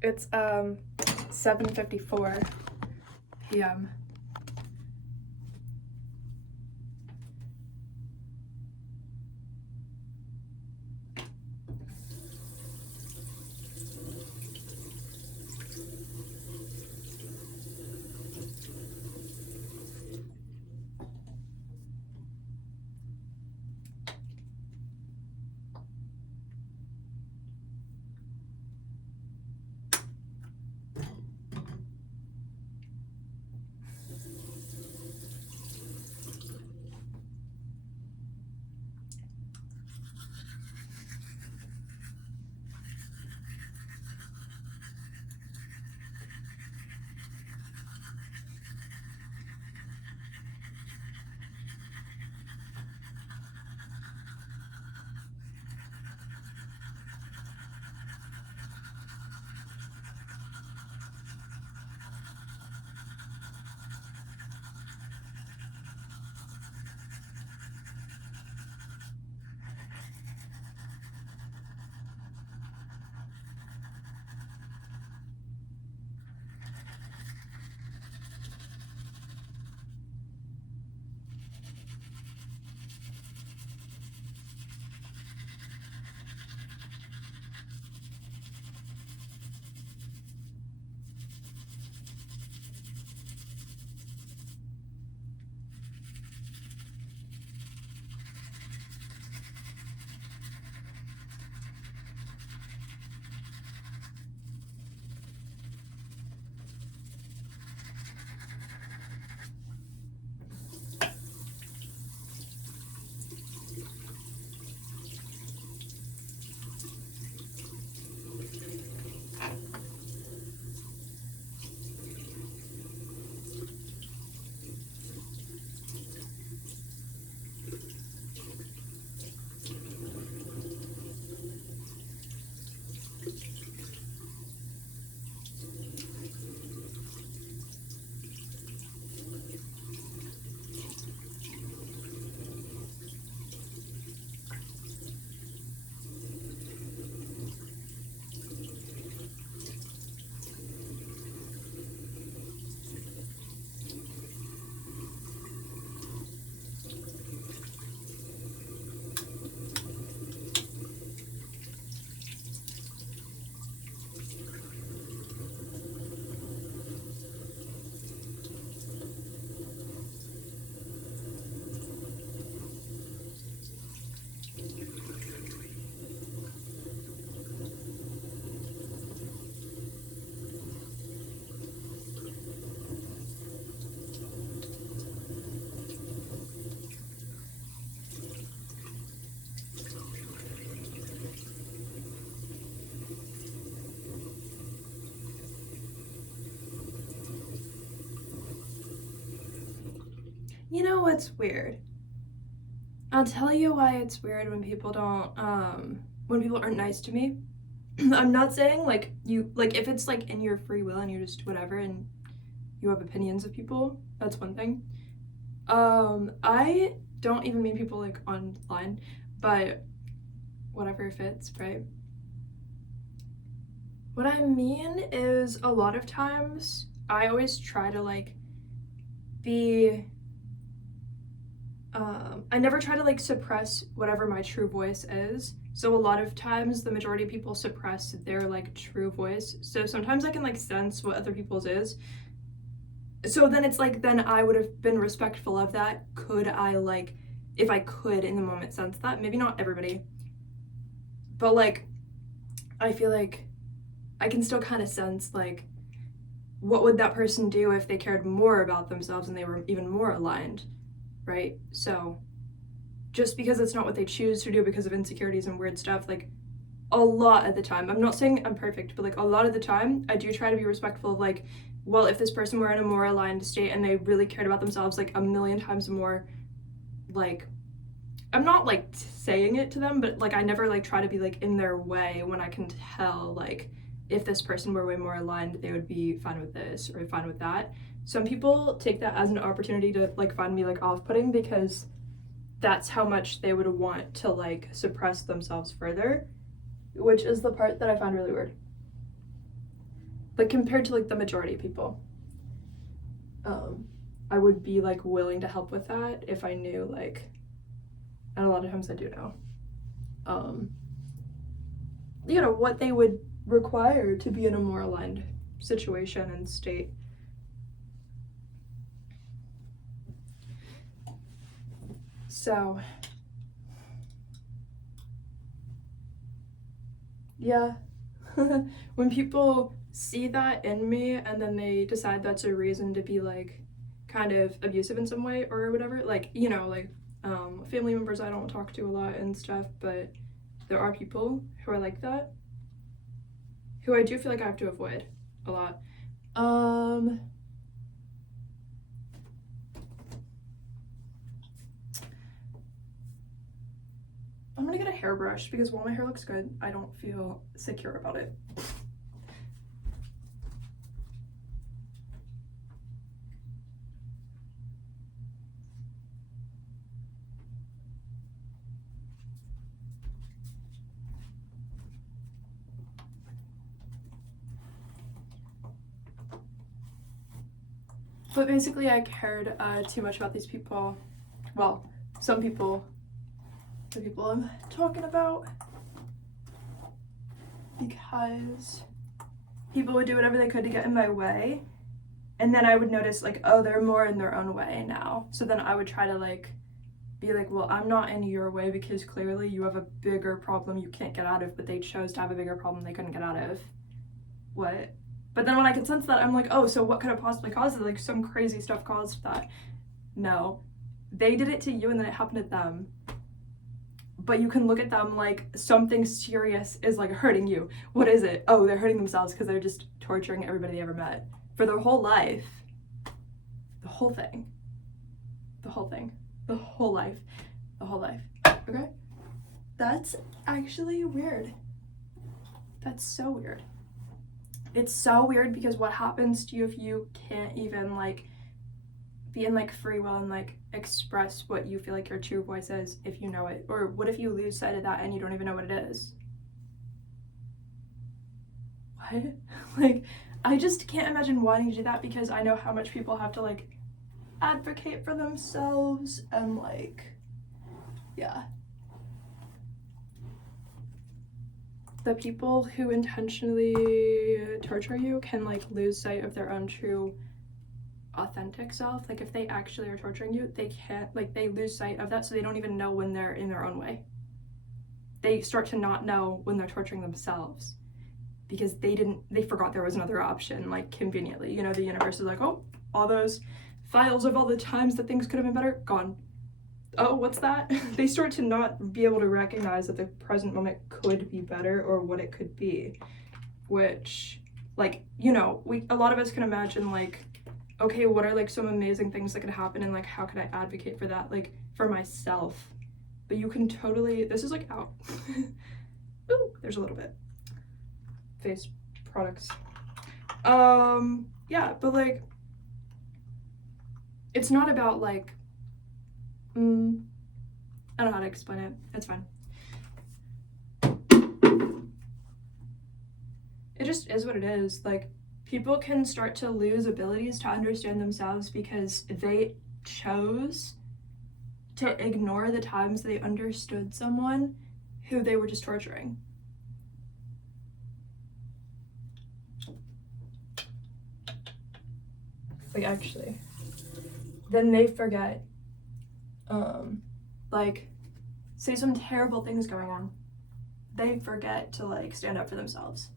It's 7:54 p.m. You know what's weird? I'll tell you why it's weird when people don't when people aren't nice to me. I'm not saying like you like if it's like in your free will and you're just whatever and you have opinions of people, that's one thing. I don't even mean people like online, but whatever fits, right? What I mean is a lot of times I always try to like be I never try to like suppress whatever my true voice is. So a lot of times the majority of people suppress their like true voice. So sometimes I can like sense what other people's is. So then it's like then I would have been respectful of that. Could I like if I could in the moment sense that? Maybe not everybody. But like I feel like I can still kind of sense like what would that person do if they cared more about themselves and they were even more aligned, right? So just because it's not what they choose to do because of insecurities and weird stuff, like a lot of the time, I'm not saying I'm perfect, but like a lot of the time, I do try to be respectful of like, well, if this person were in a more aligned state and they really cared about themselves like a million times more, like, I'm not like saying it to them, but like I never like try to be like in their way when I can tell like if this person were way more aligned, they would be fine with this or fine with that. Some people take that as an opportunity to like find me like off-putting because that's how much they would want to like suppress themselves further, which is the part that I find really weird. like compared to like the majority of people, I would be like willing to help with that if I knew, like, and a lot of times I do know, you know, what they would require to be in a more aligned situation and state. So yeah. When people see that in me and then they decide that's a reason to be like kind of abusive in some way or whatever, like, you know, like family members I don't talk to a lot and stuff, but there are people who are like that, who I do feel like I have to avoid a lot. I'm gonna get a hairbrush because while my hair looks good, I don't feel secure about it. But basically I cared too much about these people. Well, some people, the people I'm talking about, because people would do whatever they could to get in my way, and then I would notice like, oh, they're more in their own way now. So then I would try to like be like, well, I'm not in your way because clearly you have a bigger problem you can't get out of, but they chose to have a bigger problem they couldn't get out of. What? But then when I could sense that, I'm like, oh, so what could have possibly caused it? Like some crazy stuff caused that. No, they did it to you and then it happened to them. But you can look at them like something serious is like hurting you. What is it? Oh, they're hurting themselves because they're just torturing everybody they ever met for their whole life. The whole thing. The whole thing. The whole life. The whole life. Okay? That's actually weird. That's so weird. It's so weird because what happens to you if you can't even like be in like free will and like express what you feel like your true voice is if you know it? Or what if you lose sight of that and you don't even know what it is? What? Like, I just can't imagine wanting to do that because I know how much people have to like advocate for themselves and like, yeah. The people who intentionally torture you can like lose sight of their own true authentic self. Like if they actually are torturing you, they can't, like they lose sight of that, so they don't even know when they're in their own way. They start to not know when they're torturing themselves because they forgot there was another option, like conveniently, you know, the universe is like, oh, all those files of all the times that things could have been better, gone. Oh, what's that? They start to not be able to recognize that the present moment could be better or what it could be, which, like, you know, a lot of us can imagine, like, okay, what are, like, some amazing things that could happen and, like, how can I advocate for that, like, for myself? But you can totally, this is, like, out. Ooh, there's a little bit. Face products. Yeah, but, like, it's not about, like, I don't know how to explain it. It's fine. It just is what it is. Like, people can start to lose abilities to understand themselves because they chose to ignore the times they understood someone who they were just torturing. Like, actually. Then they forget. Like, say some terrible things going on. They forget to, like, stand up for themselves.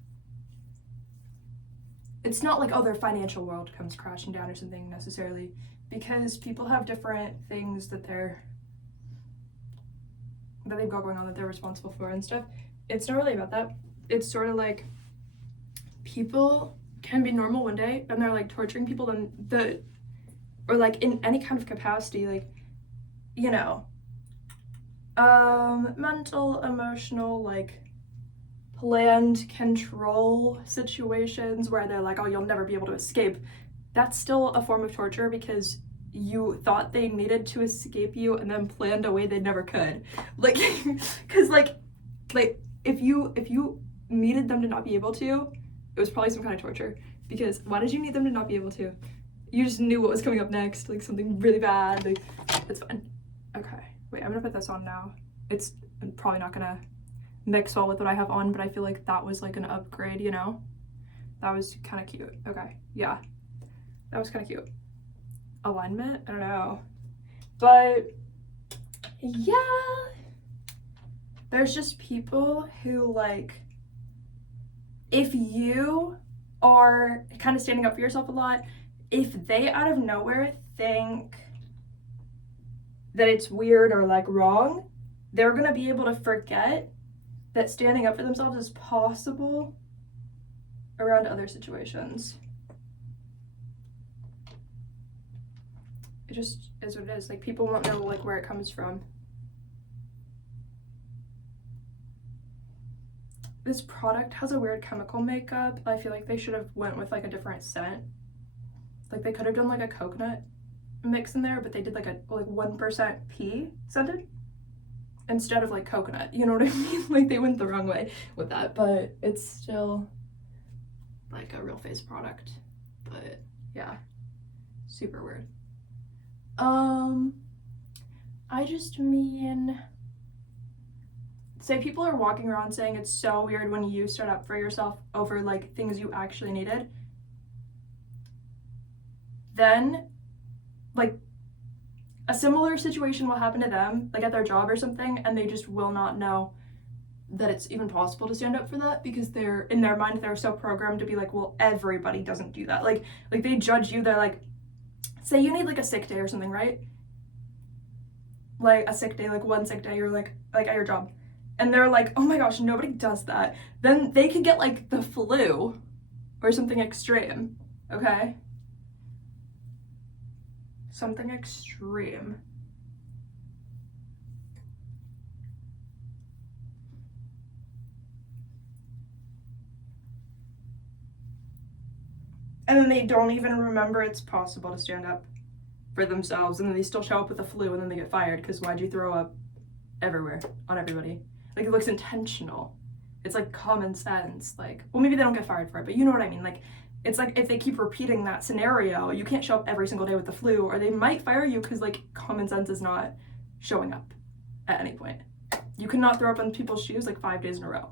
It's not like, oh, their financial world comes crashing down or something necessarily, because people have different things that they've got going on that they're responsible for and stuff. It's not really about that. It's sort of like people can be normal one day and they're like torturing people, or like in any kind of capacity, like, you know, mental, emotional, like planned control situations where they're like, oh, you'll never be able to escape. That's still a form of torture because you thought they needed to escape you and then planned a way they never could. Like, because like if you needed them to not be able to, It was probably some kind of torture, because why did you need them to not be able to? You just knew what was coming up next, like something really bad. Like, it's fine. Okay, wait, I'm gonna put this on now. It's probably not gonna mix well with what I have on, but I feel like that was like an upgrade, you know? That was kind of cute. Okay, yeah, that was kind of cute. Alignment, I don't know, but yeah, there's just people who, like, if you are kind of standing up for yourself a lot, if they out of nowhere think that it's weird or like wrong, they're gonna be able to forget that standing up for themselves is possible around other situations. It just is what it is. Like, people won't know like where it comes from. This product has a weird chemical makeup. I feel like they should have went with like a different scent. Like, they could have done like a coconut mix in there, but they did like a 1% pea scented instead of like coconut. You know what I mean? Like, they went the wrong way with that, but it's still like a real face product. But yeah, super weird. I just mean, say people are walking around saying it's so weird when you stood up for yourself over like things you actually needed, then like a similar situation will happen to them, like at their job or something, and they just will not know that it's even possible to stand up for that, because they're, in their mind, they're so programmed to be like, well, everybody doesn't do that. Like they judge you. They're like, say you need like a sick day or something, right? Like a sick day, like one sick day, you're like at your job, and they're like, oh my gosh, nobody does that. Then they could get like the flu or something extreme, okay? Something extreme. And then they don't even remember it's possible to stand up for themselves, and then they still show up with the flu, and then they get fired because why'd you throw up everywhere on everybody? Like, it looks intentional. It's like common sense. Like, well, maybe they don't get fired for it, but you know what I mean? Like, it's like if they keep repeating that scenario, you can't show up every single day with the flu, or they might fire you because like common sense is not showing up at any point. You cannot throw up on people's shoes like 5 days in a row,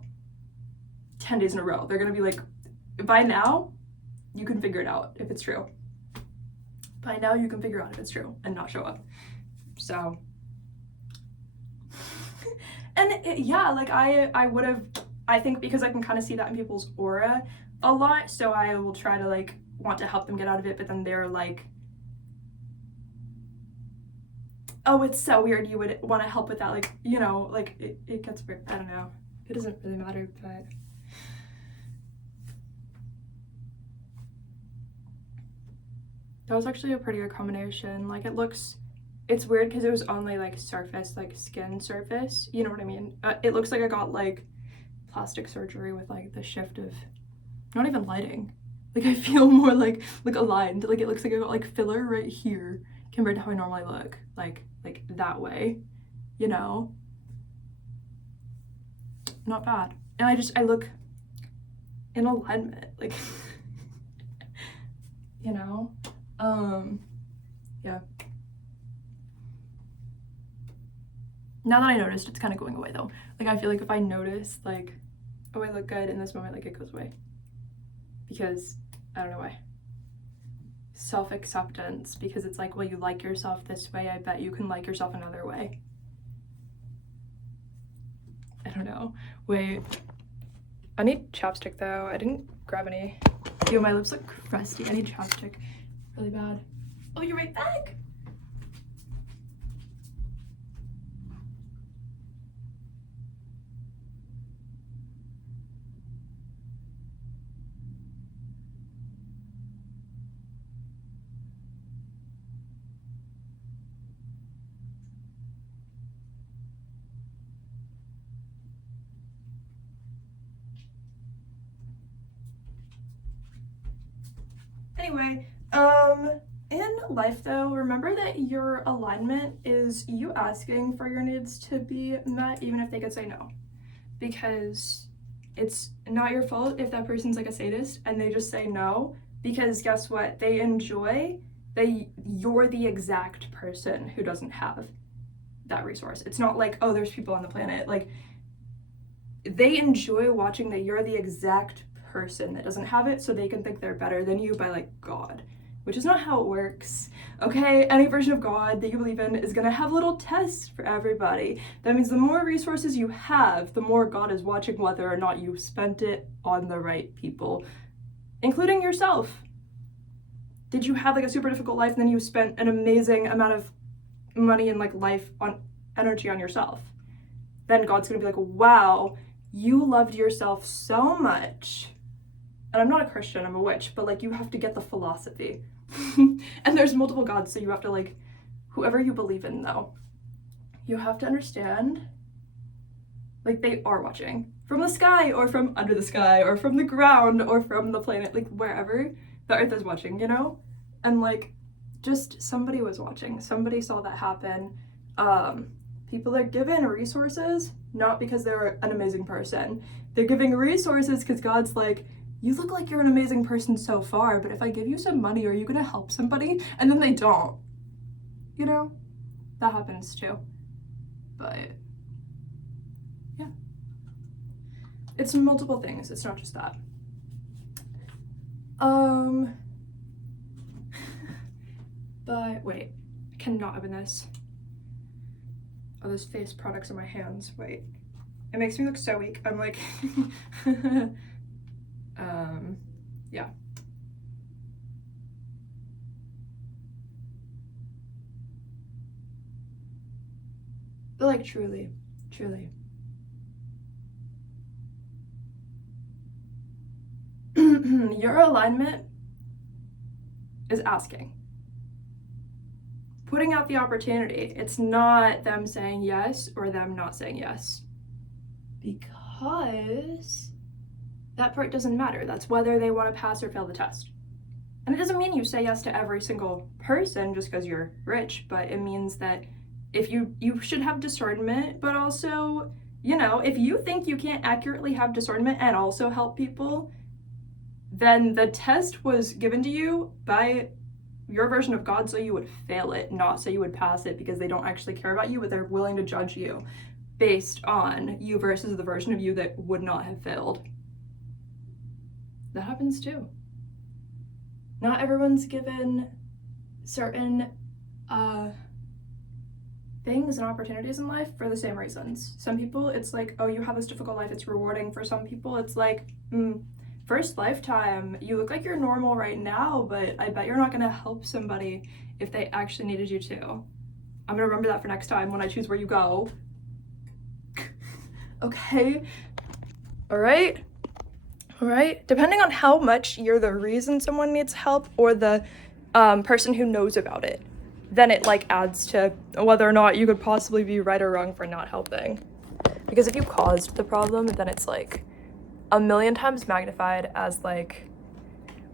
10 days in a row. They're gonna be like, by now, you can figure it out if it's true. By now, you can figure out if it's true and not show up. So, and yeah, like I would have, I think because I can kind of see that in people's aura a lot, so I will try to like want to help them get out of it, but then they're like, oh, it's so weird, you would want to help with that, like, you know, like it gets weird. I don't know, it doesn't really matter, but that was actually a pretty good combination. Like, it looks, it's weird because it was only like surface, like skin surface, you know what I mean? It looks like I got like plastic surgery with like the shift of not even lighting. Like, I feel more like aligned. Like, it looks like I got like filler right here compared to how I normally look, like that way, you know? Not bad. And I look in alignment, like you know? Yeah. Now that I noticed, it's kind of going away though. Like, I feel like if I notice like, oh, I look good in this moment, like, it goes away. Because, I don't know why. Self-acceptance, because it's like, well, you like yourself this way, I bet you can like yourself another way. I don't know. Wait. I need chapstick though. I didn't grab any. Yo, my lips look crusty. I need chapstick really bad. Oh, you're right back. Anyway, in life though, remember that your alignment is you asking for your needs to be met, even if they could say no. Because it's not your fault if that person's like a sadist and they just say no, because guess what? They enjoy that you're the exact person who doesn't have that resource. It's not like, oh, there's people on the planet. Like, they enjoy watching that you're the exact person that doesn't have it, so they can think they're better than you by like God, which is not how it works. Okay, any version of God that you believe in is gonna have little tests for everybody. That means the more resources you have, the more God is watching whether or not you spent it on the right people, including yourself. Did you have like a super difficult life and then you spent an amazing amount of money and like life on energy on yourself? Then God's gonna be like, wow, you loved yourself so much. And I'm not a Christian, I'm a witch, but like you have to get the philosophy. And there's multiple gods, so you have to like, whoever you believe in though, you have to understand, like they are watching from the sky or from under the sky or from the ground or from the planet, like wherever the earth is watching, you know? And like, just somebody was watching, somebody saw that happen. People are given resources, not because they're an amazing person. They're giving resources because God's like, you look like you're an amazing person so far, but if I give you some money, are you gonna help somebody? And then they don't. You know? That happens too. But yeah. It's multiple things, it's not just that. But wait, I cannot open this. Oh, there's face products in my hands. Wait. It makes me look so weak. I'm like, yeah. But like truly. Your alignment is asking. Putting out the opportunity. It's not them saying yes or them not saying yes. Because that part doesn't matter. That's whether they want to pass or fail the test. And it doesn't mean you say yes to every single person just because you're rich, but it means that if you should have discernment, but also, you know, if you think you can't accurately have discernment and also help people, then the test was given to you by your version of God so you would fail it, not so you would pass it, because they don't actually care about you, but they're willing to judge you based on you versus the version of you that would not have failed. That happens too. Not everyone's given certain things and opportunities in life for the same reasons. Some people, it's like, oh, you have this difficult life, it's rewarding. For some people, it's like, first lifetime, you look like you're normal right now, but I bet you're not gonna help somebody if they actually needed you to. I'm gonna remember that for next time when I choose where you go. Okay? All right? Depending on how much you're the reason someone needs help or the person who knows about it, then it like adds to whether or not you could possibly be right or wrong for not helping. Because if you caused the problem, then it's like a million times magnified as like,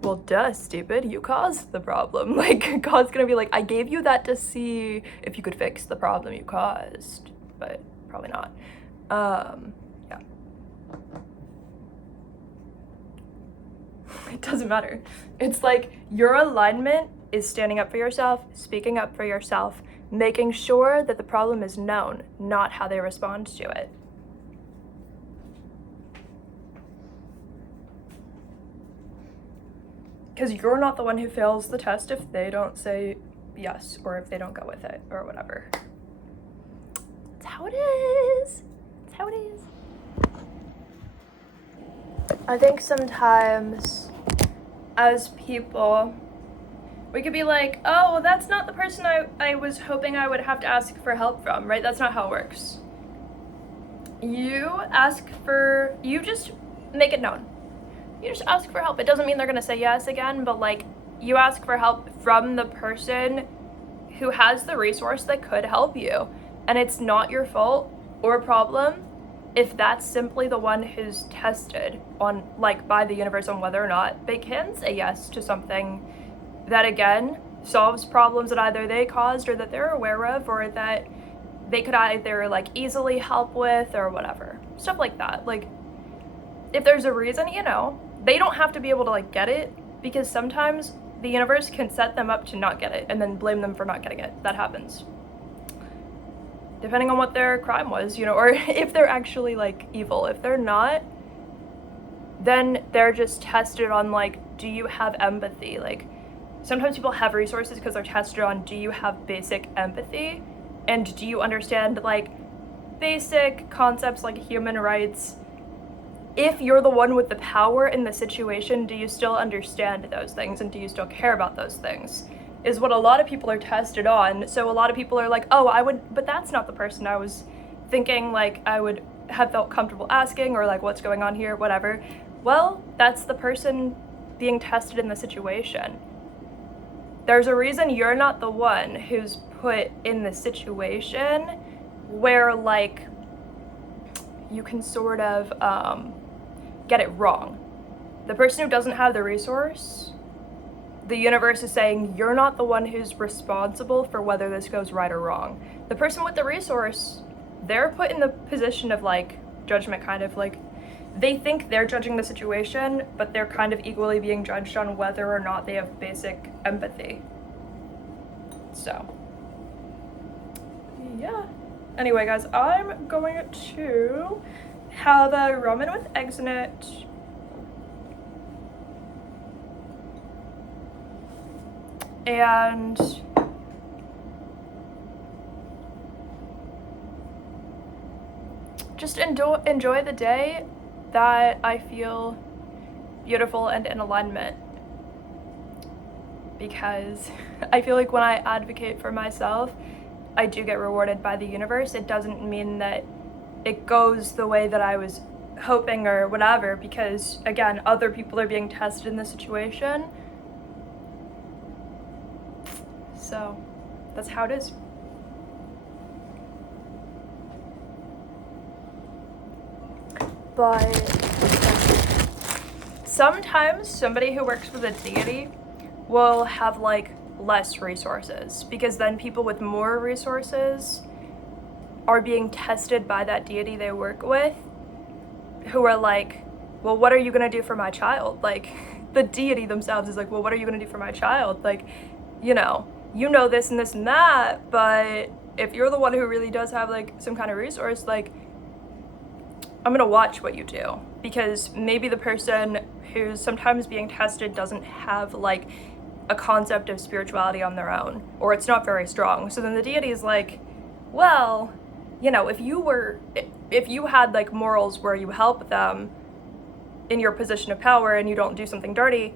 well, duh, stupid, you caused the problem. Like, God's gonna be like, I gave you that to see if you could fix the problem you caused, but probably not. Yeah. It doesn't matter. It's like your alignment is standing up for yourself, speaking up for yourself, making sure that the problem is known, not how they respond to it. Because you're not the one who fails the test if they don't say yes or if they don't go with it or whatever. That's how it is. I think sometimes as people, we could be like, oh, well, that's not the person I was hoping I would have to ask for help from, right? That's not how it works. You just make it known. You just ask for help. It doesn't mean they're gonna say yes again, but like, you ask for help from the person who has the resource that could help you. And it's not your fault or problem if that's simply the one who's tested on, like, by the universe on whether or not they can say yes to something that, again, solves problems that either they caused or that they're aware of or that they could either, like, easily help with or whatever. Stuff like that. Like, if there's a reason, you know, they don't have to be able to like get it, because sometimes the universe can set them up to not get it and then blame them for not getting it. That happens. Depending on what their crime was, you know, or if they're actually like evil. If they're not, then they're just tested on like, do you have empathy? Like, sometimes people have resources because they're tested on, do you have basic empathy? And do you understand like basic concepts like human rights? If you're the one with the power in the situation, do you still understand those things and do you still care about those things? Is what a lot of people are tested on. So a lot of people are like, oh, I would, but that's not the person I was thinking like I would have felt comfortable asking, or like what's going on here, whatever. Well, that's the person being tested in the situation. There's a reason you're not the one who's put in the situation where like you can sort of get it wrong. The person who doesn't have the resource, the universe is saying you're not the one who's responsible for whether this goes right or wrong. The person with the resource, they're put in the position of like judgment, kind of like they think they're judging the situation, but they're kind of equally being judged on whether or not they have basic empathy. So, yeah. Anyway, guys, I'm going to have a ramen with eggs in it. And just enjoy the day that I feel beautiful and in alignment. Because I feel like when I advocate for myself, I do get rewarded by the universe. It doesn't mean that it goes the way that I was hoping or whatever, because again, other people are being tested in this situation. So that's how it is. But sometimes somebody who works with a deity will have like less resources, because then people with more resources are being tested by that deity they work with, who are like, well, what are you gonna do for my child? Like, the deity themselves is like, well, what are you gonna do for my child? Like, you know this and this and that, but if you're the one who really does have like some kind of resource, like, I'm gonna watch what you do, because maybe the person who's sometimes being tested doesn't have like a concept of spirituality on their own, or it's not very strong. So then the deity is like, well, you know, if you had like morals where you help them in your position of power and you don't do something dirty,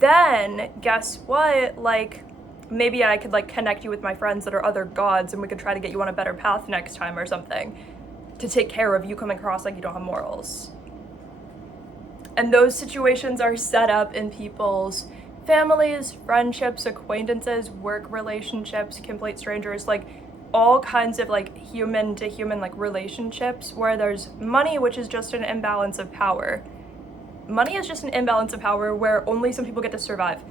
then guess what? Like, maybe I could like connect you with my friends that are other gods and we could try to get you on a better path next time or something, to take care of you coming across like you don't have morals. And those situations are set up in people's families, friendships, acquaintances, work relationships, complete strangers, like all kinds of like human to human like relationships where there's money, which is just an imbalance of power. Money is just an imbalance of power where only some people get to survive,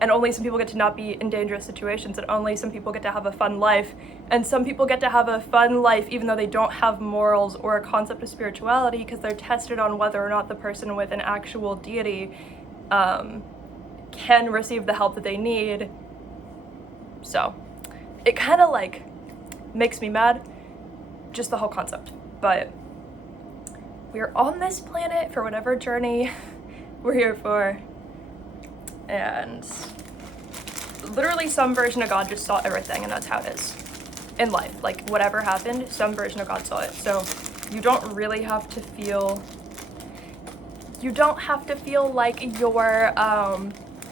and only some people get to not be in dangerous situations, and only some people get to have a fun life, and some people get to have a fun life even though they don't have morals or a concept of spirituality, because they're tested on whether or not the person with an actual deity can receive the help that they need. So it kind of like makes me mad, just the whole concept. But we're on this planet for whatever journey we're here for, and literally some version of God just saw everything, and that's how it is in life. Like, whatever happened, some version of God saw it. So you don't really have to feel like your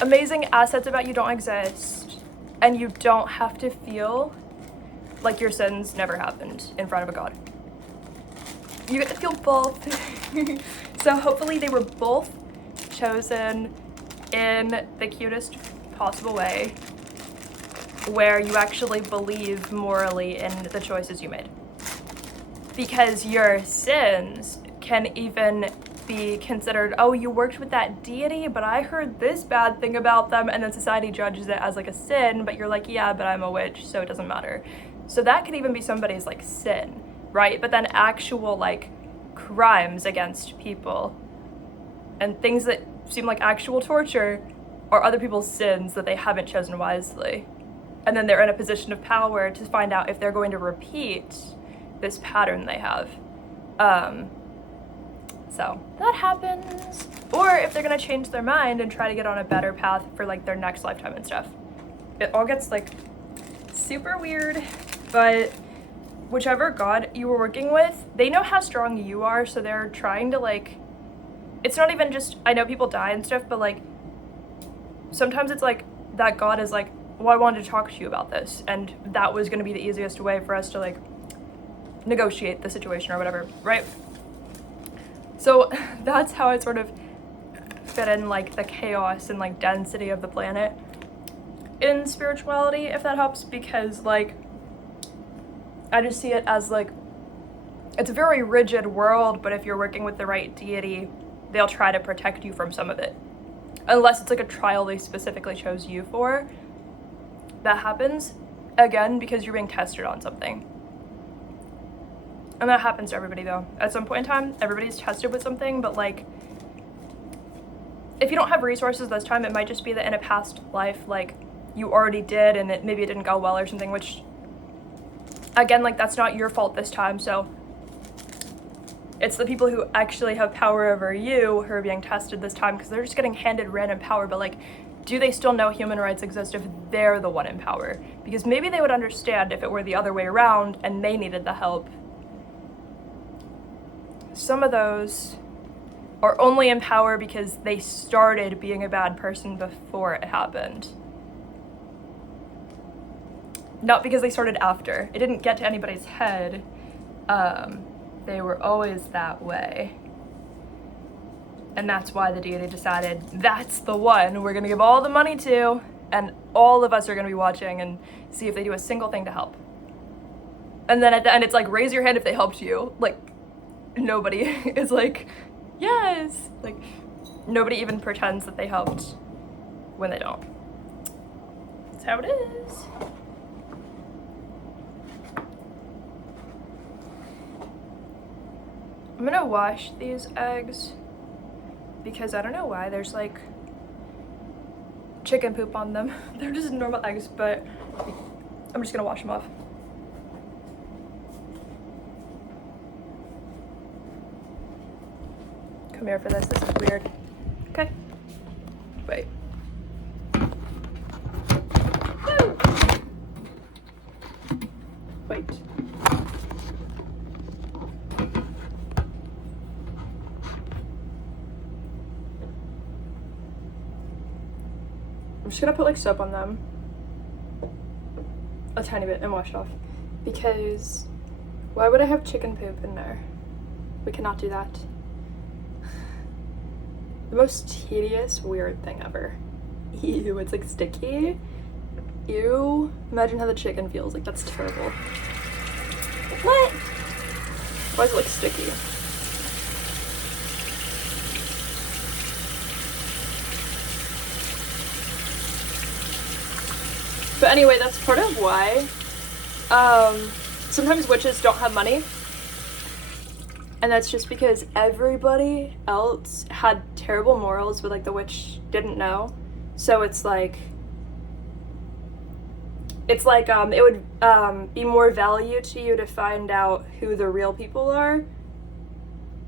amazing assets about you don't exist, and you don't have to feel like your sins never happened in front of a God. You get to feel both. So hopefully they were both chosen in the cutest possible way, where you actually believe morally in the choices you made. Because your sins can even be considered, oh, you worked with that deity, but I heard this bad thing about them, and then society judges it as like a sin, but you're like, yeah, but I'm a witch, so it doesn't matter. So that could even be somebody's like sin, right? But then actual like crimes against people. And things that seem like actual torture are other people's sins that they haven't chosen wisely. And then they're in a position of power to find out if they're going to repeat this pattern they have. So that happens. Or if they're gonna change their mind and try to get on a better path for like their next lifetime and stuff. It all gets like super weird, but whichever god you were working with, they know how strong you are, so they're trying to like, it's not even just, I know people die and stuff, but like, sometimes it's like, that god is like, well, I wanted to talk to you about this, and that was gonna be the easiest way for us to like, negotiate the situation or whatever, right? So that's how I sort of fit in like the chaos and like density of the planet in spirituality, if that helps, because like, I just see it as like, it's a very rigid world, but if you're working with the right deity, they'll try to protect you from some of it. Unless it's like a trial they specifically chose you for. That happens, again, because you're being tested on something. And that happens to everybody though. At some point in time, everybody's tested with something, but like, if you don't have resources this time, it might just be that in a past life, like, you already did and maybe it didn't go well or something, which, again, like, that's not your fault this time, so it's the people who actually have power over you who are being tested this time, because they're just getting handed random power, but like, do they still know human rights exist if they're the one in power? Because maybe they would understand if it were the other way around and they needed the help. Some of those are only in power because they started being a bad person before it happened. Not because they started after. It didn't get to anybody's head. They were always that way. And that's why the deity decided, that's the one we're gonna give all the money to, and all of us are gonna be watching and see if they do a single thing to help. And then at the end, it's like, raise your hand if they helped you. Like, nobody is like, yes! Like, nobody even pretends that they helped when they don't. That's how it is. I'm gonna wash these eggs because I don't know why there's like chicken poop on them. They're just normal eggs, but I'm just gonna wash them off. Come here for this. This is weird. Okay. Wait. Woo! Wait. I'm just gonna put like soap on them. A tiny bit and wash it off. Because why would I have chicken poop in there? We cannot do that. The most tedious, weird thing ever. Ew, it's like sticky. Ew. Imagine how the chicken feels. Like, that's terrible. What? Why is it like sticky? But anyway, that's part of why sometimes witches don't have money. And that's just because everybody else had terrible morals, but like the witch didn't know. So it's like it would be more value to you to find out who the real people are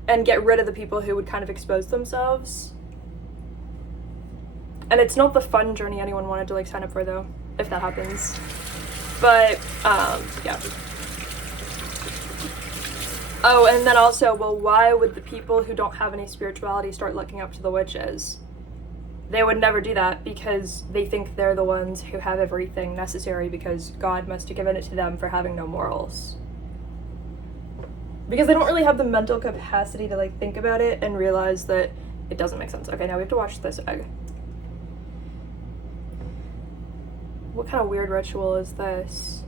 and get rid of the people who would kind of expose themselves. And it's not the fun journey anyone wanted to like sign up for though, if that happens. But yeah. Oh, and then also, well, why would the people who don't have any spirituality start looking up to the witches? They would never do that because they think they're the ones who have everything necessary because God must have given it to them for having no morals. Because they don't really have the mental capacity to like think about it and realize that it doesn't make sense. Okay, now we have to wash this egg. What kind of weird ritual is this?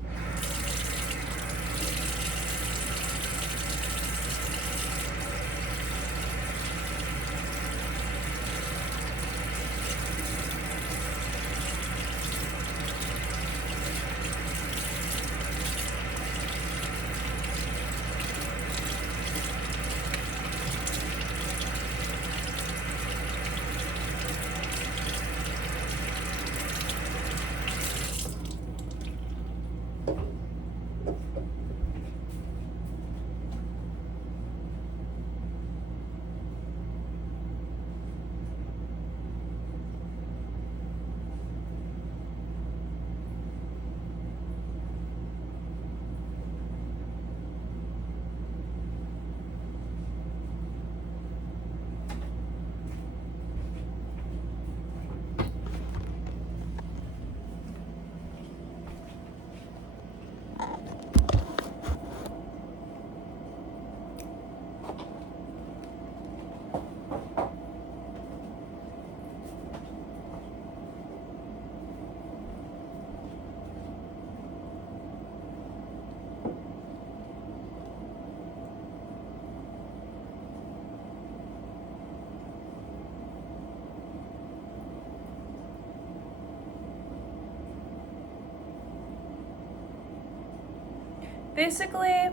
Basically,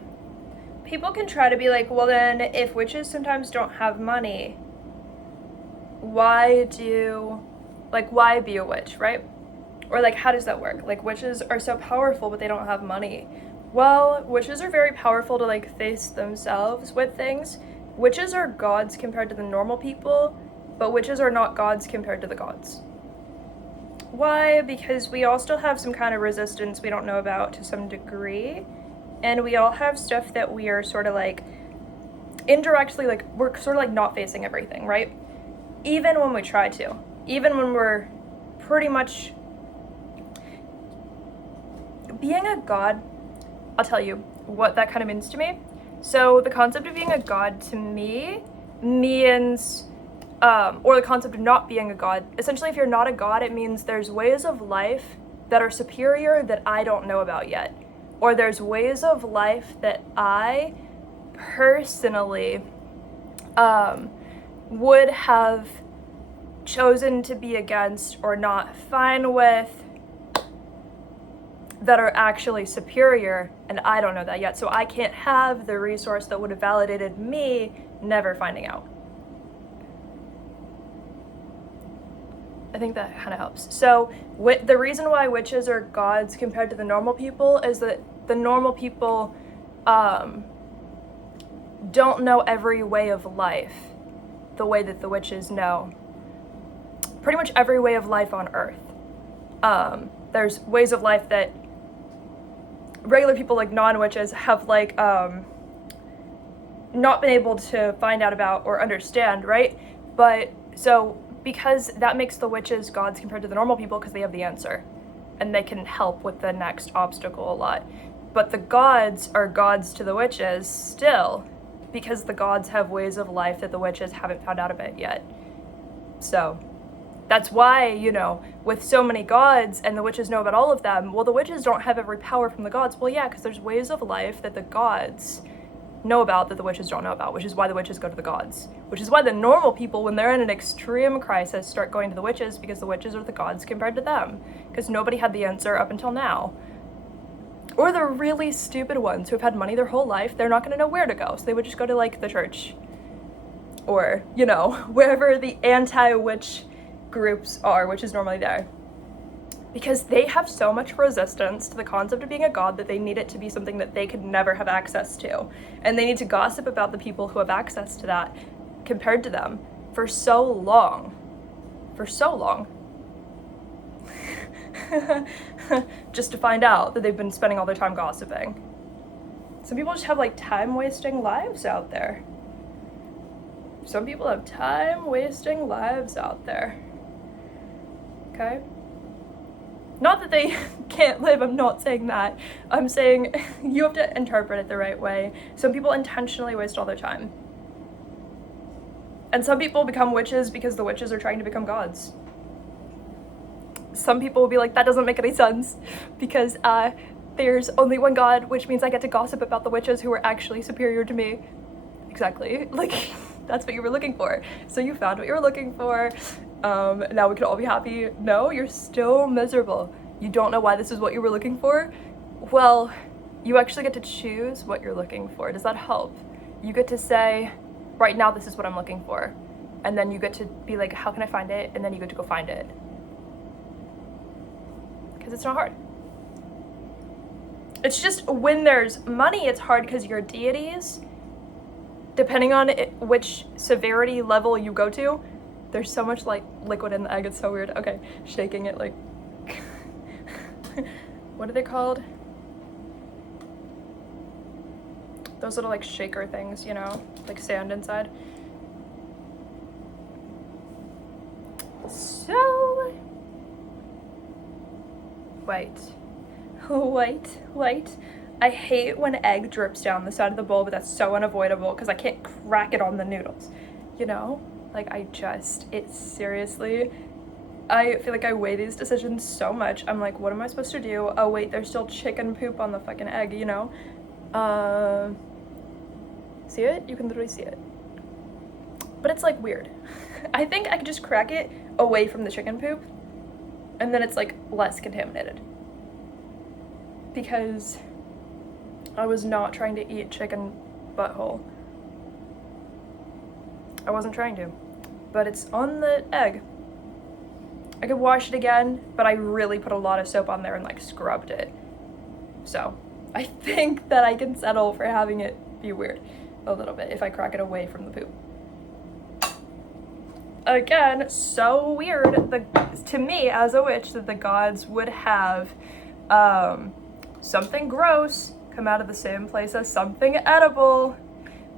people can try to be like, well then, if witches sometimes don't have money, why be a witch, right? Or like, how does that work? Like, witches are so powerful, but they don't have money. Well, witches are very powerful to like face themselves with things. Witches are gods compared to the normal people, but witches are not gods compared to the gods. Why? Because we all still have some kind of resistance we don't know about to some degree, and we all have stuff that we are sort of like indirectly, like we're sort of like not facing everything, right? Even when we try to, even when we're pretty much being a god. I'll tell you what that kind of means to me. So the concept of being a god to me means, or the concept of not being a god, essentially if you're not a god, it means there's ways of life that are superior that I don't know about yet. Or there's ways of life that I personally would have chosen to be against or not fine with, that are actually superior, and I don't know that yet. So I can't have the resource that would have validated me never finding out. I think that kind of helps. So the reason why witches are gods compared to the normal people is that the normal people don't know every way of life the way that the witches know pretty much every way of life on Earth. There's ways of life that regular people, like non-witches, have like not been able to find out about or understand, right? But so because that makes the witches gods compared to the normal people, because they have the answer and they can help with the next obstacle a lot. But the gods are gods to the witches still, because the gods have ways of life that the witches haven't found out about yet. So that's why, you know, with so many gods and the witches know about all of them, well, the witches don't have every power from the gods. Well, yeah, because there's ways of life that the gods know about that the witches don't know about, which is why the witches go to the gods. Which is why the normal people, when they're in an extreme crisis, start going to the witches, because the witches are the gods compared to them. Because nobody had the answer up until now. Or the really stupid ones who have had money their whole life, they're not going to know where to go, so they would just go to, like, the church. Or, you know, wherever the anti-witch groups are, which is normally there. Because they have so much resistance to the concept of being a god that they need it to be something that they could never have access to. And they need to gossip about the people who have access to that compared to them for so long. For so long. Just to find out that they've been spending all their time gossiping. Some people just have like time-wasting lives out there. Some people have time-wasting lives out there. Okay? Not that they can't live, I'm not saying that. I'm saying you have to interpret it the right way. Some people intentionally waste all their time. And some people become witches because the witches are trying to become gods. Some people will be like, that doesn't make any sense, because there's only one god, which means I get to gossip about the witches who are actually superior to me. Exactly. Like, that's what you were looking for. So you found what you were looking for. Now we can all be happy. No, you're still miserable. You don't know why this is what you were looking for? Well, you actually get to choose what you're looking for. Does that help? You get to say, right now this is what I'm looking for. And then you get to be like, how can I find it? And then you get to go find it. Because it's not hard. It's just when there's money, it's hard because your deities, depending on which severity level you go to, there's so much like liquid in the egg, it's so weird. Okay, shaking it like, what are they called? Those little like shaker things, you know, like sand inside. So, wait. I hate when egg drips down the side of the bowl, but that's so unavoidable because I can't crack it on the noodles, you know? Like, seriously, I feel like I weigh these decisions so much. I'm like, what am I supposed to do? Oh wait, there's still chicken poop on the fucking egg, you know? See it? You can literally see it. But it's like weird. I think I could just crack it away from the chicken poop, and then it's like less contaminated. Because I was not trying to eat chicken butthole. I wasn't trying to. But it's on the egg. I could wash it again, but I really put a lot of soap on there and like scrubbed it. So I think that I can settle for having it be weird a little bit if I crack it away from the poop. Again, so weird to me as a witch that the gods would have something gross come out of the same place as something edible.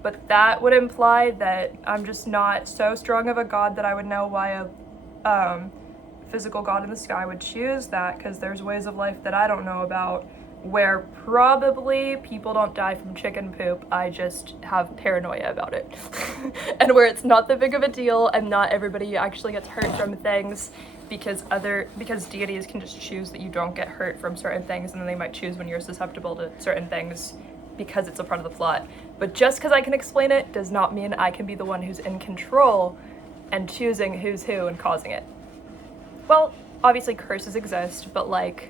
But that would imply that I'm just not so strong of a god that I would know why a physical god in the sky would choose that, because there's ways of life that I don't know about where probably people don't die from chicken poop. I just have paranoia about it. And where it's not that big of a deal and not everybody actually gets hurt from things because deities can just choose that you don't get hurt from certain things, and then they might choose when you're susceptible to certain things because it's a part of the plot. But just because I can explain it does not mean I can be the one who's in control and choosing who's who and causing it. Well, obviously curses exist, but like,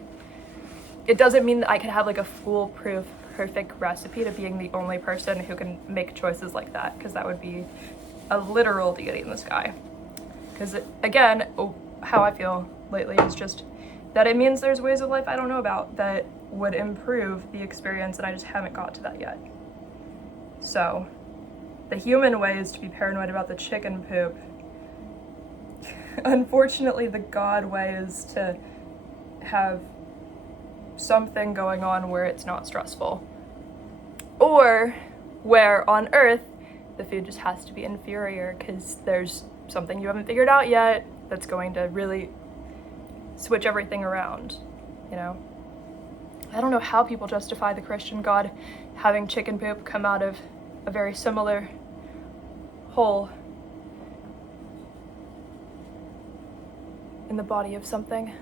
it doesn't mean that I can have like a foolproof, perfect recipe to being the only person who can make choices like that, because that would be a literal deity in the sky. Because again, how I feel lately is just that it means there's ways of life I don't know about that would improve the experience, and I just haven't got to that yet. So, the human way is to be paranoid about the chicken poop. Unfortunately, the god way is to have something going on where it's not stressful. Or where on Earth, the food just has to be inferior because there's something you haven't figured out yet that's going to really switch everything around, you know? I don't know how people justify the Christian God having chicken poop come out of a very similar hole in the body of something.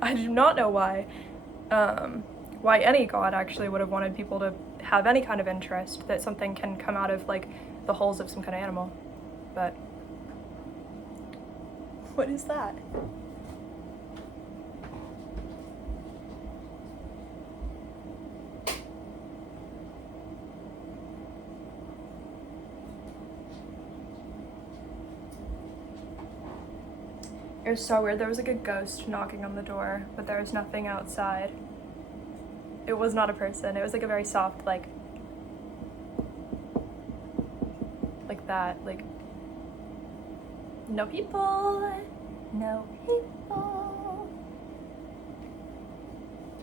I do not know why any god actually would have wanted people to have any kind of interest that something can come out of like the holes of some kind of animal. But what is that? It was so weird. There was like a ghost knocking on the door, but there was nothing outside. It was not a person. It was like a very soft, like that, like, no people, no people.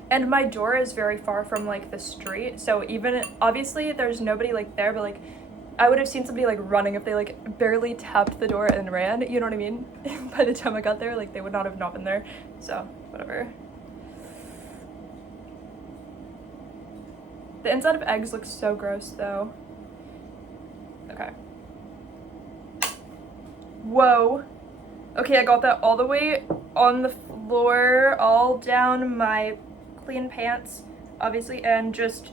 And my door is very far from like the street, so even, obviously there's nobody like there, but like, I would have seen somebody like running if they like barely tapped the door and ran, you know what I mean? By the time I got there, like they would not have been there, so whatever. The inside of eggs looks so gross though. Okay. Whoa. Okay, I got that all the way on the floor, all down my clean pants, obviously, and just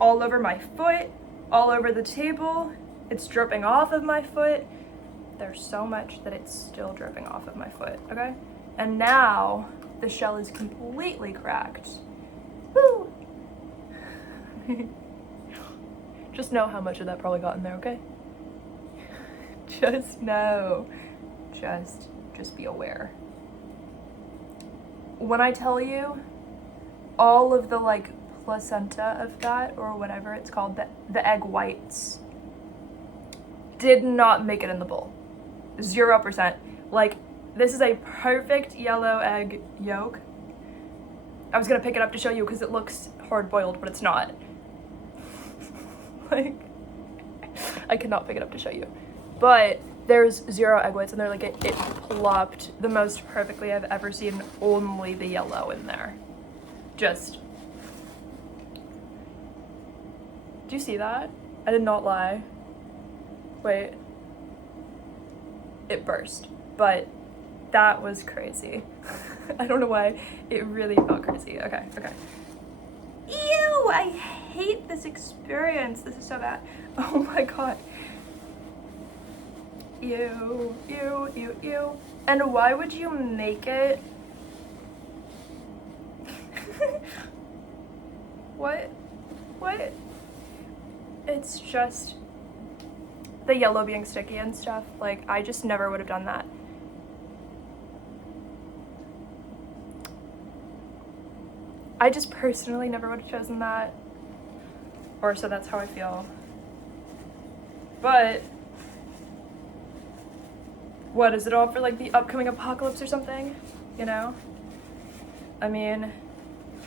all over my foot, all over the table. It's dripping off of my foot. There's so much that it's still dripping off of my foot, okay? And now the shell is completely cracked. Woo! Just know how much of that probably got in there, okay? Just know. Just be aware. When I tell you all of the like placenta of that, or whatever it's called, the egg whites did not make it in the bowl. 0%. Like, this is a perfect yellow egg yolk. I was gonna pick it up to show you because it looks hard-boiled, but it's not. Like, I cannot pick it up to show you. But there's 0 egg whites in there. Like, it plopped the most perfectly I've ever seen, only the yellow in there. Just. Do you see that? I did not lie. Wait. It burst. But that was crazy. I don't know why. It really felt crazy. Okay. Ew! I hate this experience. This is so bad. Oh my god. Ew. And why would you make it? What? What? It's just the yellow being sticky and stuff. Like, I just never would have done that. I just personally never would have chosen that. Or so that's how I feel. But what, is it all for like the upcoming apocalypse or something? You know? I mean,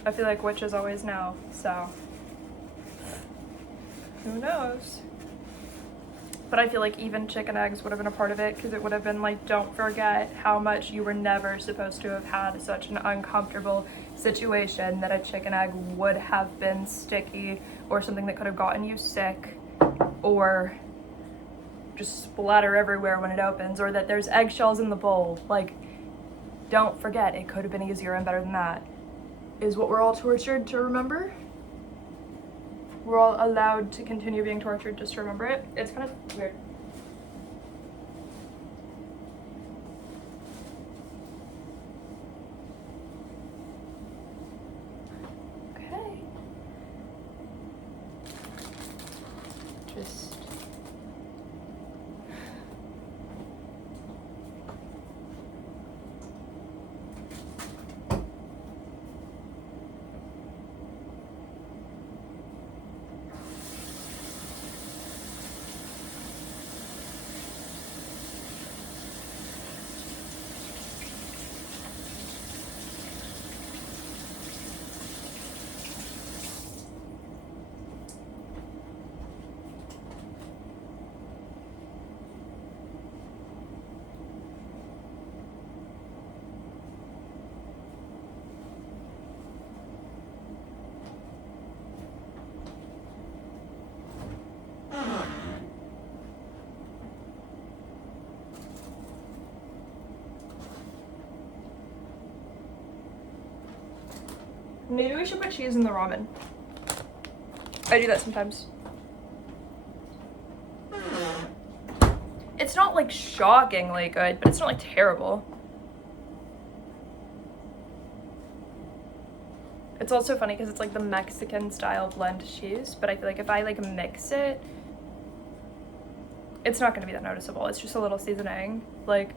I feel like witches always know, so who knows? But I feel like even chicken eggs would have been a part of it, because it would have been like, don't forget how much you were never supposed to have had such an uncomfortable situation that a chicken egg would have been sticky, or something that could have gotten you sick, or just splatter everywhere when it opens, or that there's eggshells in the bowl. Like, don't forget, it could have been easier and better than that. Is what we're all tortured to remember? We're all allowed to continue being tortured just to remember it. It's kind of weird. Okay. Just maybe we should put cheese in the ramen. I do that sometimes. It's not like shockingly good, but it's not like terrible. It's also funny because it's like the Mexican style blend cheese, but I feel like if I like mix it, it's not gonna be that noticeable. It's just a little seasoning. Like,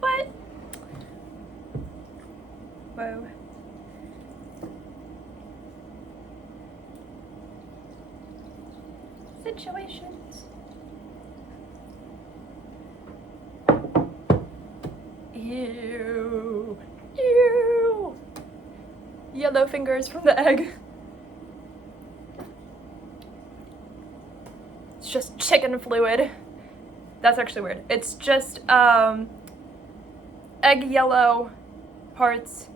what? Whoa. Situations. Ew. Ew. Yellow fingers from the egg. It's just chicken fluid. That's actually weird. It's just egg yellow parts.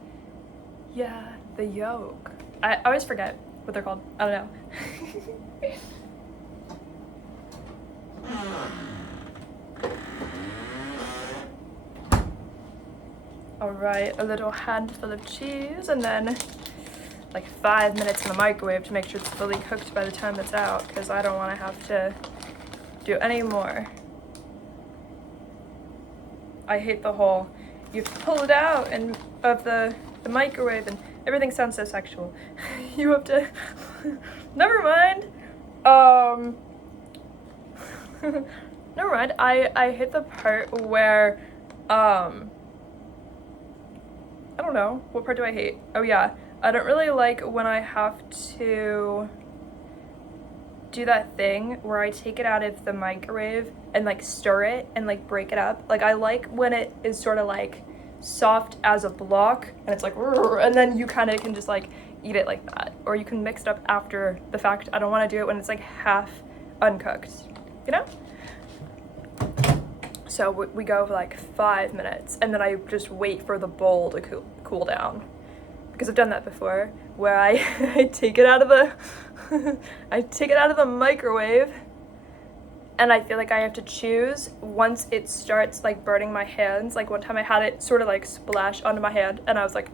Yeah, the yolk. I always forget what they're called. I don't know. Alright, a little handful of cheese, and then like 5 minutes in the microwave to make sure it's fully cooked by the time it's out, because I don't want to have to do any more. I hate the whole, you have to pull it out and of the microwave, and everything sounds so sexual. You have to, never mind. Never mind. I hit the part where, I don't know. What part do I hate? Oh yeah. I don't really like when I have to do that thing where I take it out of the microwave and like stir it and like break it up. Like, I like when it is sort of like soft as a block and it's like, and then you kind of can just like eat it like that. Or you can mix it up after the fact. I don't want to do it when it's like half uncooked, you know? So we go for like 5 minutes, and then I just wait for the bowl to cool down, because I've done that before, where I take it out of the I take it out of the microwave, and I feel like I have to choose once it starts like burning my hands. Like, one time I had it sort of like splash onto my hand, and I was like,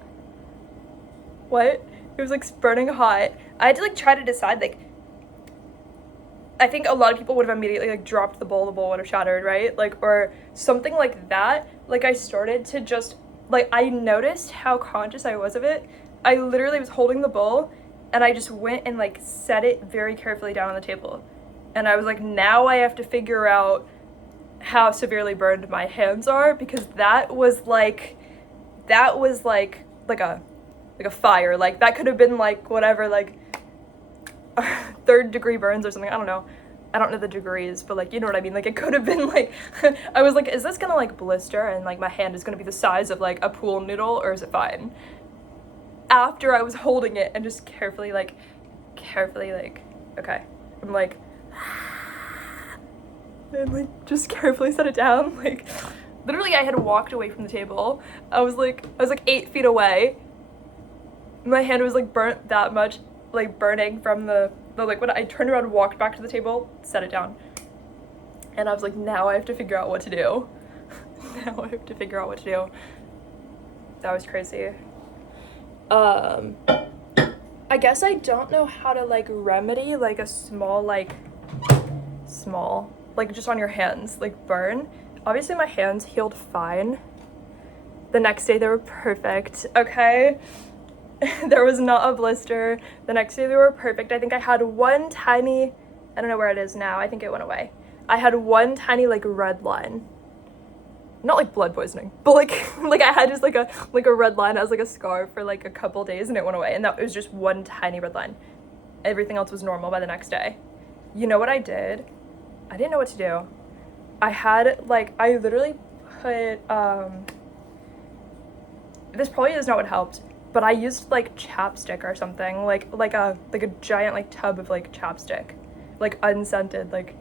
what? It was like burning hot. I had to like try to decide, like, I think a lot of people would have immediately like dropped the bowl would have shattered, right? Like, or something like that. Like, I started to just, like, I noticed how conscious I was of it. I literally was holding the bowl and I just went and like set it very carefully down on the table. And I was like, now I have to figure out how severely burned my hands are, because that was like a fire. Like that could have been like whatever, like 3rd degree burns or something. I don't know the degrees, but like, you know what I mean? Like it could have been like I was like, is this gonna like blister and like my hand is gonna be the size of like a pool noodle, or is it fine? After I was holding it and just carefully like okay, I'm like and like just carefully set it down. Like literally I had walked away from the table. I was like 8 feet away. My hand was like burnt that much, like burning from the liquid. I turned around, walked back to the table, set it down. And I was like, now I have to figure out what to do. That was crazy. I guess I don't know how to like remedy like a small, like just on your hands, like burn. Obviously my hands healed fine. The next day they were perfect, okay? There was not a blister. The next day they were perfect. I think I had one tiny, I don't know where it is now, I think it went away. I had one tiny like red line. Not like blood poisoning, but like I had just like a red line as like a scar for like a couple days, and it went away, and that was just one tiny red line. Everything else was normal by the next day. You know what I did? I didn't know what to do. I literally put this probably is not what helped, but I used like chapstick or something, like a giant like tub of like chapstick, like unscented, like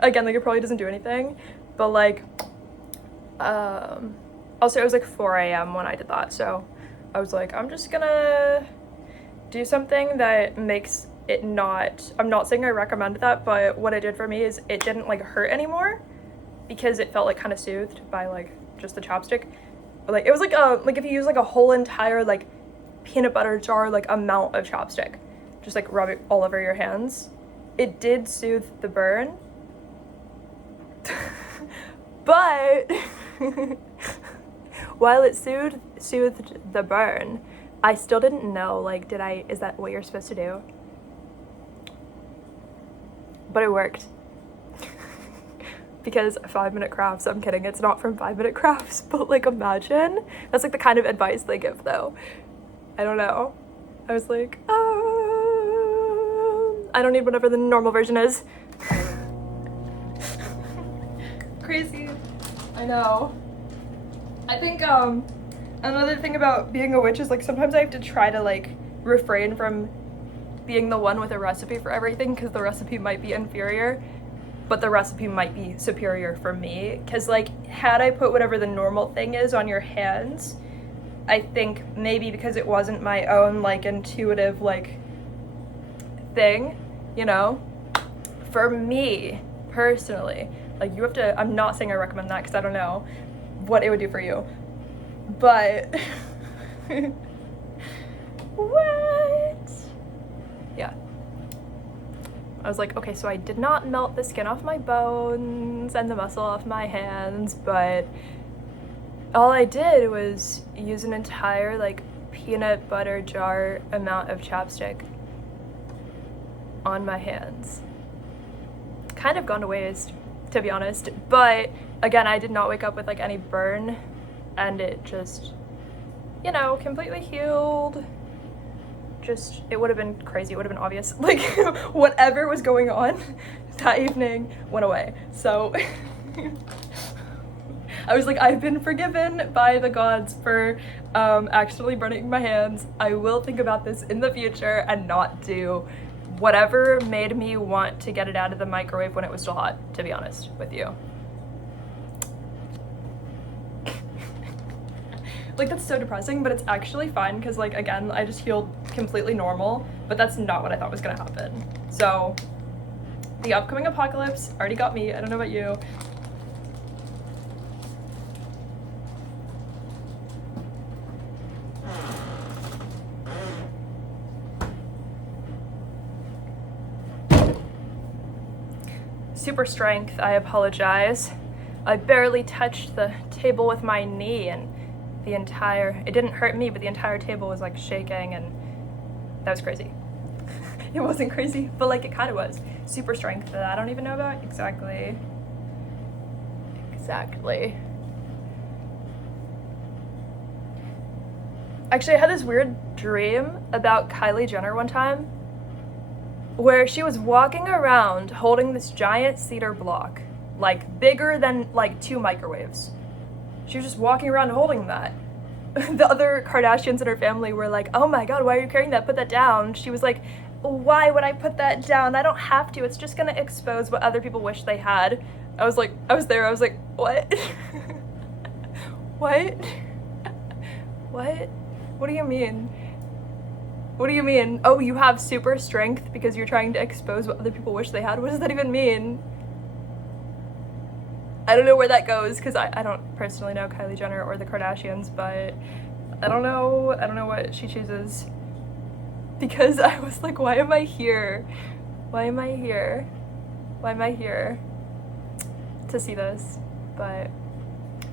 again, like it probably doesn't do anything, but like also it was like 4 a.m. when I did that, so I was like, I'm just gonna do something that makes it not, I'm not saying I recommend that, but what it did for me is it didn't like hurt anymore, because it felt like kind of soothed by like just the chapstick. Like it was like if you use like a whole entire like peanut butter jar like amount of chapstick, just like rub it all over your hands. It did soothe the burn, but while it soothed the burn, I still didn't know, like, is that what you're supposed to do? But it worked. Because 5 Minute Crafts, I'm kidding, it's not from 5 Minute Crafts, but like imagine, that's like the kind of advice they give though. I don't know. I was like, I don't need whatever the normal version is. Crazy. I know. I think another thing about being a witch is like sometimes I have to try to like refrain from being the one with a recipe for everything, because the recipe might be inferior, but the recipe might be superior for me. Because like had I put whatever the normal thing is on your hands, I think maybe because it wasn't my own like intuitive like thing, you know, for me personally, like you have to, I'm not saying I recommend that because I don't know what it would do for you, but what? Yeah. I was like, okay, so I did not melt the skin off my bones and the muscle off my hands, but all I did was use an entire like peanut butter jar amount of chapstick on my hands. Kind of gone to waste, to be honest, but again, I did not wake up with like any burn, and it just, you know, completely healed. Just, it would have been crazy, it would have been obvious, like whatever was going on that evening went away. So I was like, I've been forgiven by the gods for accidentally burning my hands. I will think about this in the future and not do whatever made me want to get it out of the microwave when it was still hot, to be honest with you. Like, that's so depressing, but it's actually fine because, like, again, I just healed completely normal, but that's not what I thought was gonna happen. So, the upcoming apocalypse already got me. I don't know about you. Super strength, I apologize. I barely touched the table with my knee, and it didn't hurt me, but the entire table was like shaking, and that was crazy. It wasn't crazy, but like it kind of was. Super strength that I don't even know about exactly. Actually, I had this weird dream about Kylie Jenner one time where she was walking around holding this giant cedar block, like bigger than like 2 microwaves. She was just walking around holding that. The other Kardashians in her family were like, "Oh my god, why are you carrying that? Put that down." She was like, "Why would I put that down? I don't have to. It's just gonna expose what other people wish they had." I was like, what? What? What? What do you mean? What do you mean? Oh, you have super strength because you're trying to expose what other people wish they had? What does that even mean? I don't know where that goes because I don't personally know Kylie Jenner or the Kardashians, but I don't know what she chooses. Because I was like, why am I here? Why am I here? Why am I here to see this? But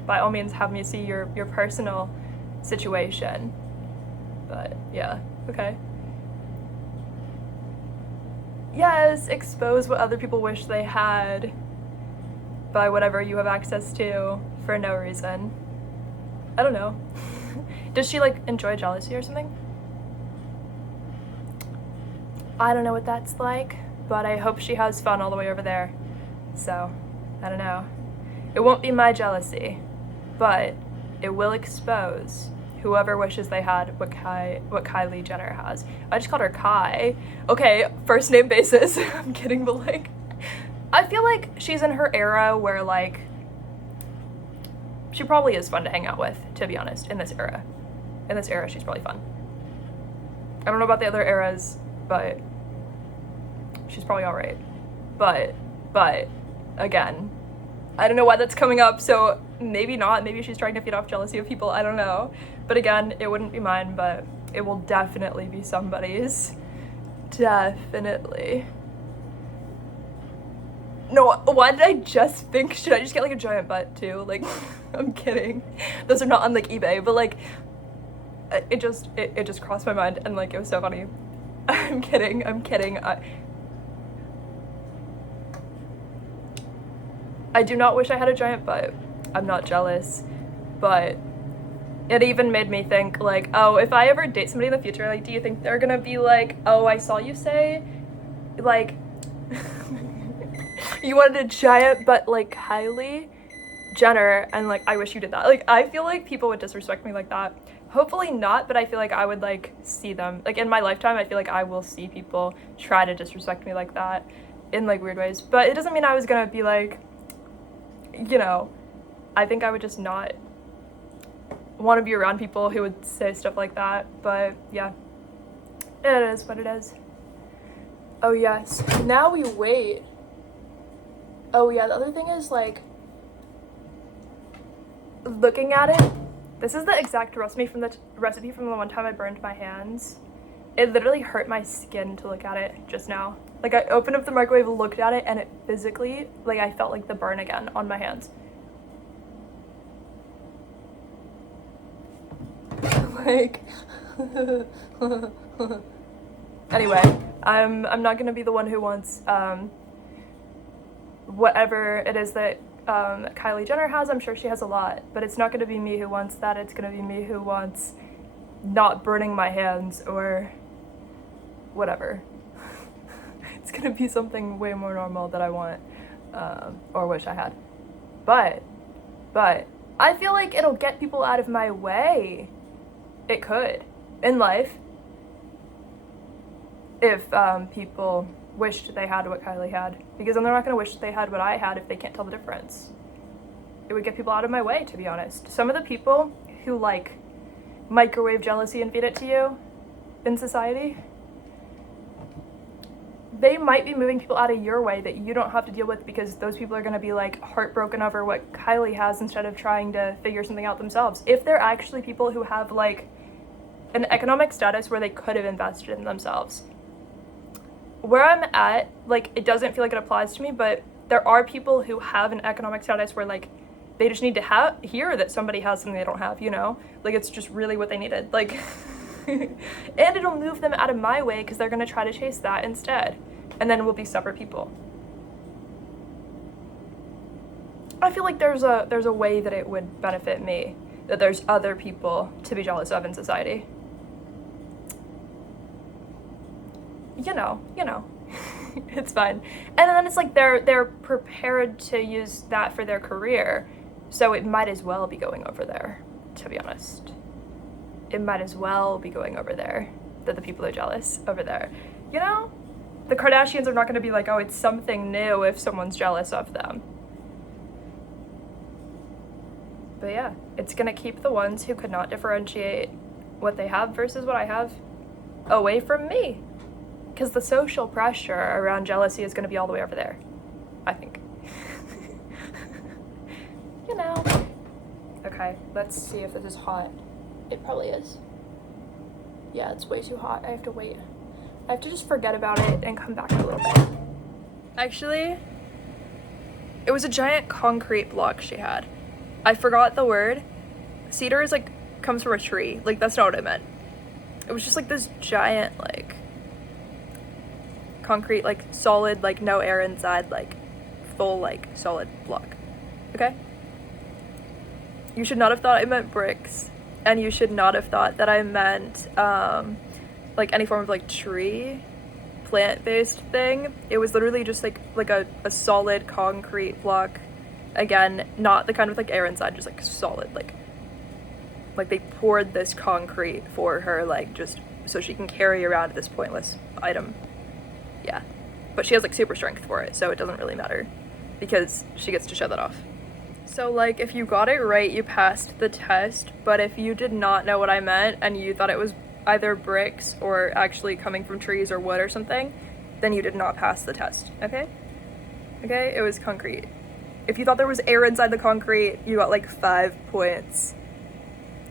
by all means, have me see your personal situation. But yeah, okay. Yes, expose what other people wish they had by whatever you have access to for no reason. I don't know. Does she like enjoy jealousy or something? I don't know what that's like, but I hope she has fun all the way over there. So, I don't know. It won't be my jealousy, but it will expose whoever wishes they had what Kylie Jenner has. I just called her Kai. Okay, first name basis. I'm kidding, but like, I feel like she's in her era where like, she probably is fun to hang out with, to be honest, in this era. In this era, she's probably fun. I don't know about the other eras, but she's probably all right. But again, I don't know why that's coming up, so maybe not. Maybe she's trying to feed off jealousy of people. I don't know. But again, it wouldn't be mine, but it will definitely be somebody's. Definitely. No, why did I just think, should I just get like a giant butt too? Like, I'm kidding. Those are not on like eBay, but like, it just crossed my mind and like, it was so funny. I'm kidding. I do not wish I had a giant butt. I'm not jealous, but it even made me think like, oh, if I ever date somebody in the future, like, do you think they're gonna be like, oh, I saw you say, like, you wanted a giant butt like Kylie Jenner, and like, I wish you did that. Like, I feel like people would disrespect me like that. Hopefully not, but I feel like I would like see them. Like in my lifetime, I feel like I will see people try to disrespect me like that in like weird ways. But it doesn't mean I was gonna be like, you know, I think I would just not want to be around people who would say stuff like that. But yeah, it is what it is. Oh yes, now we wait. Oh yeah, the other thing is like, looking at it, this is the exact recipe from the one time I burned my hands. It literally hurt my skin to look at it just now. Like, I opened up the microwave, looked at it, and it physically, like, I felt like the burn again on my hands. Like, anyway, I'm not gonna be the one who wants, whatever it is that Kylie Jenner has. I'm sure she has a lot, but it's not gonna be me who wants that. It's gonna be me who wants not burning my hands or whatever. It's gonna be something way more normal that I want or wish I had. But I feel like it'll get people out of my way. It could in life if people wished they had what Kylie had, because then they're not gonna wish they had what I had if they can't tell the difference. It would get people out of my way, to be honest. Some of the people who like microwave jealousy and feed it to you in society, they might be moving people out of your way that you don't have to deal with, because those people are going to be like heartbroken over what Kylie has instead of trying to figure something out themselves. If they're actually people who have like an economic status where they could have invested in themselves. Where I'm at, like, it doesn't feel like it applies to me, but there are people who have an economic status where like they just need to hear that somebody has something they don't have, you know? Like, it's just really what they needed. Like, and it'll move them out of my way because they're going to try to chase that instead. And then we'll be separate people. I feel like there's a way that it would benefit me, that there's other people to be jealous of in society. You know. It's fine. And then it's like they're prepared to use that for their career, so it might as well be going over there, to be honest. It might as well be going over there, that the people are jealous over there. You know? The Kardashians are not going to be like, oh, it's something new if someone's jealous of them. But yeah, it's going to keep the ones who could not differentiate what they have versus what I have away from me. Because the social pressure around jealousy is going to be all the way over there, I think. You know. Okay, let's see if this is hot. It probably is. Yeah, it's way too hot. I have to wait. I have to just forget about it and come back in a little bit. Actually, it was a giant concrete block she had. I forgot the word. Cedar is like, comes from a tree. Like, that's not what I meant. It was just like this giant, like, concrete, like, solid, like, no air inside, like, full, like, solid block. Okay? You should not have thought I meant bricks. And you should not have thought that I meant, like, any form of, like, tree, plant-based thing. It was literally just, like a solid concrete block. Again, not the kind with, like, air inside, just, like, solid, like, they poured this concrete for her, like, just so she can carry around this pointless item. Yeah. But she has, like, super strength for it, so it doesn't really matter, because she gets to show that off. So, like, if you got it right, you passed the test, but if you did not know what I meant, and you thought it was either bricks or actually coming from trees or wood or something, then you did not pass the test, okay? Okay? It was concrete. If you thought there was air inside the concrete, you got, like, 5 points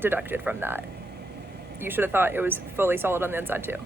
deducted from that. You should have thought it was fully solid on the inside, too.